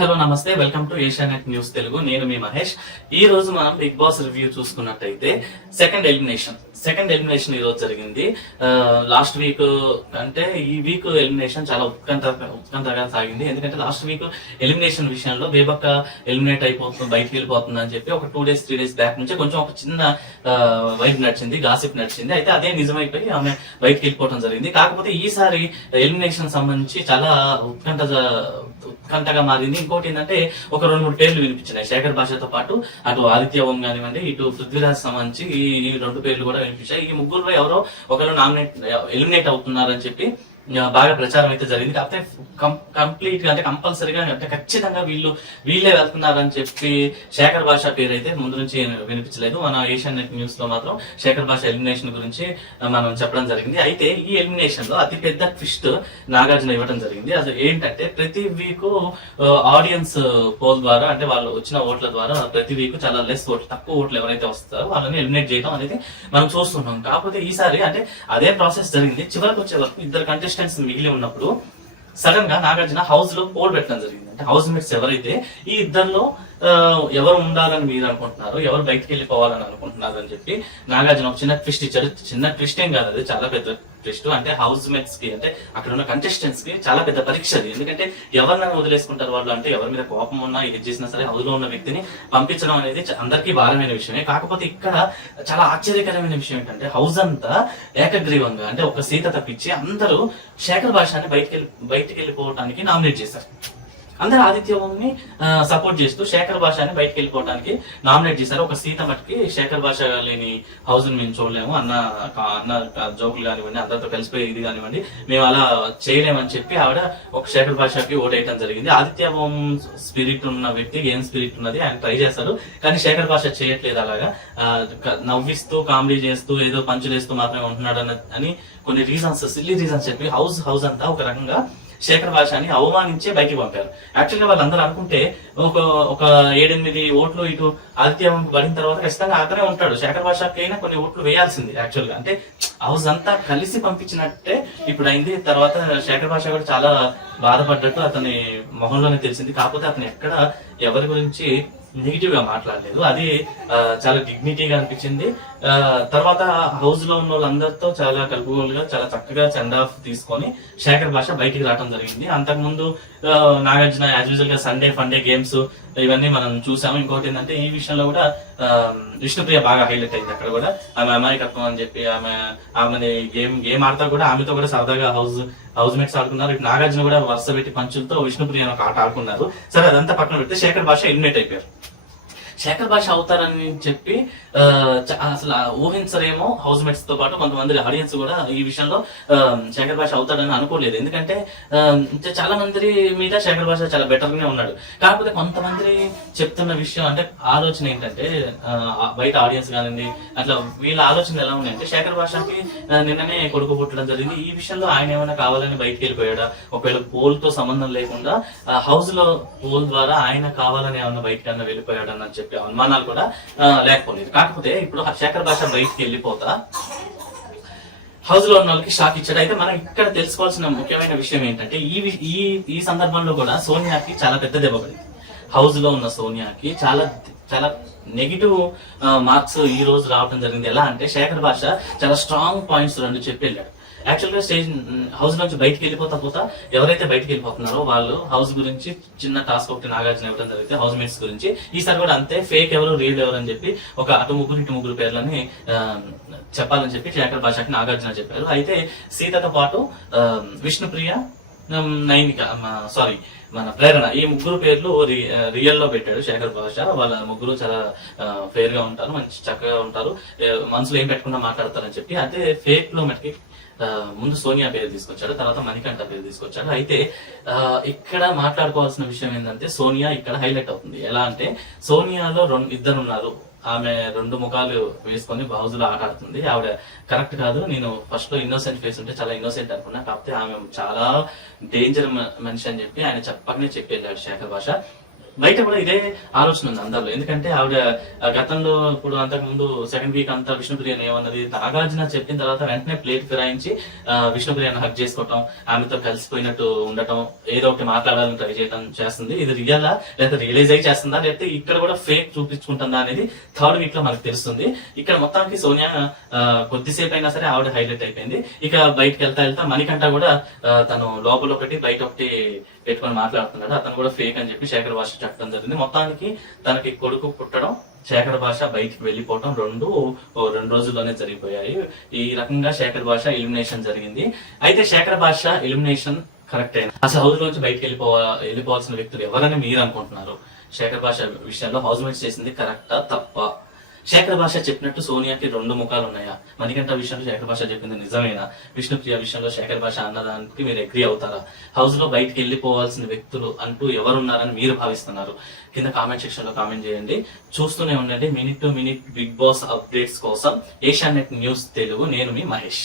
Hello నమస్తే. Welcome to Asianet news Telugu నేను మీ మహేష్. ఈ రోజు మనం బిగ్ బాస్ రివ్యూ చూసుకున్నట్టయితే సెకండ్ ఎలిమినేషన్ సెకండ్ ఎలిమినేషన్ ఈ రోజు జరిగింది. లాస్ట్ వీక్ అంటే ఈ వీక్ ఎలిమినేషన్ చాలా ఉత్కంఠ ఉత్కంఠగా సాగింది. ఎందుకంటే లాస్ట్ వీక్ ఎలిమినేషన్ విషయంలో బేబక్క ఎలిమినేట్ అయిపోతుంది బయటికి వెళ్ళిపోతుంది అని చెప్పి ఒక two days three days back నుంచి కొంచెం ఒక చిన్న వైబ్ నడిచింది గాసిప్ నడిచింది. అయితే అదే నిజమైపోయి ఆమె బయటికి వెళ్ళిపోవడం జరిగింది. కాకపోతే ఈసారి ఎలిమినేషన్ సంబంధించి చాలా ఉత్కంఠ ఉత్కంఠగా మారింది. ఇంకోటి ఏంటంటే ఒక రెండు మూడు పేర్లు వినిపించినాయి. శేఖర్ భాషతో పాటు అటు ఆదిత్య ఓం కానివ్వండి ఇటు పృథ్వీరాజ్ సంబంధించి ఈ రెండు పేర్లు కూడా వినిపించాయి. ఈ ముగ్గురులో ఎవరో ఒకరు నామినేట్ ఎలిమినేట్ అవుతున్నారని చెప్పి బాగా ప్రచారం అయితే జరిగింది. కాకపోతే కంప్లీట్గా అంటే కంపల్సరీగా అంటే ఖచ్చితంగా వీళ్ళు వీళ్ళే వెళ్తున్నారని చెప్పి శేఖర్ భాష పేరు అయితే ముందు నుంచి వినిపించలేదు. మన ఏషియన్ నెట్ న్యూస్లో మాత్రం శేఖర్ భాష ఎలిమినేషన్ గురించి మనం చెప్పడం జరిగింది. అయితే ఈ ఎలిమినేషన్లో అతి పెద్ద ట్విస్ట్ నాగార్జున ఇవ్వడం జరిగింది. అది ఏంటంటే ప్రతి వీక్ ఆడియన్స్ పోల్ ద్వారా అంటే వాళ్ళు వచ్చిన ఓట్ల ద్వారా ప్రతి వీక్ చాలా లెస్ ఓట్లు తక్కువ ఓట్లు ఎవరైతే వస్తారో వాళ్ళని ఎలిమినేట్ చేయడం అనేది మనం చూస్తున్నాం. కాకపోతే ఈసారి అంటే అదే ప్రాసెస్ జరిగింది. చివరికి వచ్చే వరకు ఇద్దరు కంటెస్టెంట్స్ మిగిలి ఉన్నప్పుడు సడన్గా నాగార్జున హౌస్లో పోల్ పెట్టడం జరిగింది. అంటే హౌస్ మేట్స్ ఎవరైతే ఈ ఇద్దరిలో ఎవరు ఉండాలని మీరు అనుకుంటున్నారు ఎవరు బయటకు వెళ్ళిపోవాలని అనుకుంటున్నారు అని చెప్పి నాగార్జున ఒక చిన్న ట్విస్ట్ ఇచ్చారు చిన్న ట్విస్ట్ ఏం కాదు అది చాలా పెద్ద ట్విస్ట్ అంటే హౌస్ మేట్స్కి అంటే అక్కడ ఉన్న కంటెస్టెంట్స్కి చాలా పెద్ద పరీక్ష అది. ఎందుకంటే ఎవరినైనా వదిలేసుకుంటారు వాళ్ళు అంటే ఎవరి మీద కోపం ఉన్నా ఇది చేసినా సరే హౌస్లో ఉన్న వ్యక్తిని పంపించడం అనేది అందరికీ భారమైన విషయమే. కాకపోతే ఇక్కడ చాలా ఆశ్చర్యకరమైన విషయం ఏంటంటే హౌస్ అంతా ఏకగ్రీవంగా అంటే ఒక సీత తప్పించి అందరూ శేఖర్ భాషని బయటకెళ్ళి బయటకు వెళ్ళిపోవడానికి నామినేట్ చేశారు. అందరూ ఆదిత్యవంని సపోర్ట్ చేస్తూ శేఖర్ భాషని బయటకు వెళ్ళిపోవడానికి నామినేట్ చేశారు. ఒక సీత మట్టుకి శేఖర్ భాష లేని హౌస్ మేము చూడలేము. అన్న అన్న జోకులు కానివ్వండి అందరితో కలిసిపోయి ఇది కానివ్వండి మేము అలా చేయలేమని చెప్పి ఆవిడ ఒక శేఖర్ భాషకి ఓటేయటం జరిగింది. ఆదిత్యవం స్పిరిట్ ఉన్న వ్యక్తి ఏం స్పిరిట్ ఉన్నది ఆయన ట్రై చేస్తారు కానీ శేఖర్ భాష చేయట్లేదు అలాగా. నవ్విస్తూ కామెడీ చేస్తూ ఏదో పంచులేస్తూ మాత్రమే ఉంటున్నాడు అని కొన్ని రీజన్స్ సిల్లీ రీజన్స్ చెప్పి హౌస్ హౌస్ అంతా ఒక రకంగా శేఖర్ భాషని అవమానించే బయటికి పంపారు. యాక్చువల్గా వాళ్ళందరూ అనుకుంటే ఒక ఒక ఏడెనిమిది ఓట్లు ఇటు ఆదిత్యం పడిన తర్వాత ఖచ్చితంగా అతనే ఉంటాడు. శేఖర్ భాషకైనా అయినా కొన్ని ఓట్లు వేయాల్సింది యాక్చువల్గా అంటే హౌస్ అంతా కలిసి పంపించినట్టే ఇప్పుడు అయింది. తర్వాత శేఖర్ భాష కూడా చాలా బాధపడ్డట్టు అతని మొహంలోనే తెలిసింది. కాకపోతే అతను ఎక్కడ ఎవరి గురించి నెగిటివ్గా మాట్లాడలేదు. అది చాలా డిగ్నిటీగా అనిపించింది. ఆ, తర్వాత హౌస్లో ఉన్న వాళ్ళందరితో చాలా కలుపుగోలుగా చాలా చక్కగా సెండ్ ఆఫ్ తీసుకొని శేఖర్ భాష బయటికి రావడం జరిగింది. అంతకుముందు నాగార్జున యాజ్ యూజువల్గా సండే ఫండే గేమ్స్ ఇవన్నీ మనం చూసాము. ఇంకోటి ఏంటంటే ఈ విషయంలో కూడా విష్ణుప్రియ బాగా హైలైట్ అయింది అక్కడ కూడా. ఆమె అమాయకత్వం అని చెప్పి ఆమె ఆమెని గేమ్ గేమ్ ఆడతా కూడా ఆమెతో కూడా సరదాగా హౌస్ హౌస్ మేట్స్ ఆడుకున్నారు. ఇటు నాగార్జున కూడా వరుస పెట్టి పంచులతో విష్ణుప్రియ ఒక ఆట ఆడుకున్నారు. సరే అదంతా పక్కన పెడితే శేఖర్ భాష ఎలిమినేట్ అయిపోయారు. శేఖర్ భాష అవుతారని చెప్పి ఆ, చ- అసలు ఊహించరేమో హౌస్ మేట్స్తో పాటు కొంతమంది ఆడియన్స్ కూడా ఈ విషయంలో ఆ, శేఖర్ భాష అవుతాడని అనుకోలేదు. ఎందుకంటే చాలా మంది మీద శేఖర్ భాష చాలా బెటర్ గానే ఉన్నాడు. కాకపోతే కొంతమంది చెప్తున్న విషయం అంటే ఆలోచన ఏంటంటే బయట ఆడియన్స్ కానివ్వండి అట్లా వీళ్ళ ఆలోచన ఎలా ఉందంటే శేఖర్ భాషకి నిన్ననే కొడుకు పుట్టడం జరిగింది. ఈ విషయంలో ఆయన ఏమైనా కావాలని బయటకు వెళ్ళిపోయాడా? ఒకవేళ పోల్తో సంబంధం లేకుండా హౌస్లో పోల్ ద్వారా ఆయన కావాలని ఏమైనా బయటికి వెళ్ళిపోయాడని చెప్పి అనుమానాలు కూడా లేకపోలేదు. కాకపోతే ఇప్పుడు శేఖర్ భాష బయటికి వెళ్ళిపోతా. హౌస్లో ఉన్న వాళ్ళకి షాక్ ఇచ్చాడు. అయితే మనం ఇక్కడ తెలుసుకోవాల్సిన ముఖ్యమైన విషయం ఏంటంటే ఈ వి- ఈ ఈ సందర్భంలో కూడా సోనియాకి చాలా పెద్ద దెబ్బ పడింది. హౌస్లో ఉన్న సోనియాకి చాలా చాలా నెగిటివ్ మార్క్స్ ఈ రోజు రావడం జరిగింది. ఎలా అంటే శేఖర్ భాష చాలా స్ట్రాంగ్ పాయింట్స్ రెండు చెప్పి వెళ్ళాడు. యాక్చువల్గా స్టేజ్ హౌస్ నుంచి బయటికి వెళ్ళిపోతా పోతా ఎవరైతే బయటికి వెళ్ళిపోతున్నారో వాళ్ళు హౌస్ గురించి చిన్న టాస్క్ ఒకటి నాగార్జున ఇవ్వడం జరిగితే హౌస్ మేట్స్ గురించి ఈసారి కూడా అంతే ఫేక్ ఎవరు రీల్ ఎవరు అని చెప్పి ఒక అటు ముగ్గురు ఇటు ముగ్గురు పేర్లని చెప్పాలని చెప్పి శేఖర్ భాషకి నాగార్జున చెప్పారు. అయితే సీతతో పాటు విష్ణుప్రియ నైనిక సారీ మన ప్రేరణ ఈ ముగ్గురు పేర్లు రి- రియల్లో పెట్టాడు శేఖర్ భాష వాళ్ళ ముగ్గురు చాలా ఫేర్గా ఉంటారు మంచి చక్కగా ఉంటారు. మనసులో ఏం పెట్టకుండా మాట్లాడతారని చెప్పి అదే ఫేక్లో మనకి ముందు సోనియా పేరు తీసుకొచ్చాడు తర్వాత మణికంఠ పేరు తీసుకొచ్చాడు అయితే ఇక్కడ మాట్లాడుకోవాల్సిన విషయం ఏంటంటే సోనియా ఇక్కడ హైలైట్ అవుతుంది. ఎలా అంటే సోనియాలో రెండు ఇద్దరు ఉన్నారు ఆమె రెండు ముఖాలు వేసుకొని బౌజులో ఆట ఆడుతుంది ఆవిడ కరెక్ట్ కాదు. నేను ఫస్ట్లో ఇన్నోసెంట్ ఫేస్ ఉంటే చాలా ఇన్నోసెంట్ అనుకున్నా. కాకపోతే ఆమె చాలా డేంజర్ మనిషి అని చెప్పి ఆయన చెప్పకనే చెప్పి శేఖర్ భాష. బయట కూడా ఇదే ఆలోచన ఉంది అందరిలో. ఎందుకంటే ఆవిడ గతంలో ఇప్పుడు అంతకు ముందు సెకండ్ వీక్ అంతా విష్ణుప్రియని ఏమన్నది నాగార్జున చెప్పిన తర్వాత వెంటనే ప్లేట్ ఫిరాయించి ఆ, విష్ణుప్రియను హక్ చేసుకోవటం ఆమెతో కలిసిపోయినట్టు ఉండటం ఏదో ఒకటి మాట్లాడాలని ట్రై చేయడం చేస్తుంది. ఇది రియలా లేదా రియలైజ్ అయి చేస్తుందా? లేకపోతే ఇక్కడ కూడా ఫేక్ చూపించుకుంటుందా అనేది థర్డ్ వీక్లో మనకు తెలుస్తుంది. ఇక్కడ మొత్తానికి సోనియా కొద్దిసేపు అయినా సరే ఆవిడ హైలైట్ అయిపోయింది. ఇక బయటకు వెళ్తా వెళ్తా మణికంట కూడా తను లోపల ఒకటి బయట ఒకటి పెట్టుకొని మాట్లాడుతున్నాడు. అతను కూడా ఫేక్ అని చెప్పి శేఖర్ భాష చెప్పడం జరిగింది. మొత్తానికి తనకి కొడుకు పుట్టడం శేఖర్ భాష బయటికి వెళ్ళిపోవడం రెండు ఓ రెండు రోజుల్లోనే జరిగిపోయాయి. ఈ రకంగా శేఖర్ భాష ఎలిమినేషన్ జరిగింది. అయితే శేఖర్ భాష ఎలిమినేషన్ కరెక్ట్ అయిన అసలు హౌస్ నుంచి బయటకు వెళ్ళిపోవా వెళ్ళిపోవాల్సిన వ్యక్తులు ఎవరని మీరు అనుకుంటున్నారు? శేఖర్ భాష విషయంలో హౌస్ మేట్స్ చేసింది కరెక్టా తప్ప శేఖర్ భాష చెప్పినట్టు సోనియాకి రెండు ముఖాలు ఉన్నాయా మణికంఠ విషయంలో శేఖర్ భాష చెప్పింది నిజమేనా? విష్ణుప్రియ విషయంలో శేఖర్ భాష అన్నదానికి మీరు అగ్రి అవుతారా? హౌస్లో బయటకు వెళ్ళిపోవాల్సిన వ్యక్తులు అంటూ ఎవరున్నారని మీరు భావిస్తున్నారు. కింద కామెంట్ సెక్షన్లో కామెంట్ చేయండి. చూస్తూనే ఉండండి. Minute to minute big boss updates కోసం ఏషియానెట్ న్యూస్ తెలుగు. నేను మీ మహేష్.